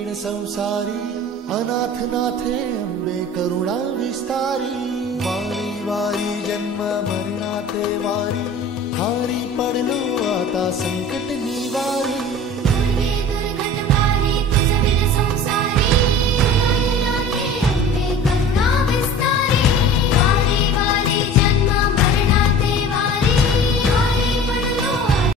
दीन संसारी, अनाथ नाथे अंबे करुणा विस्तारी। वारी वारी जन्म मरणाते वारी, हारी पडलो आता संकट निवारी।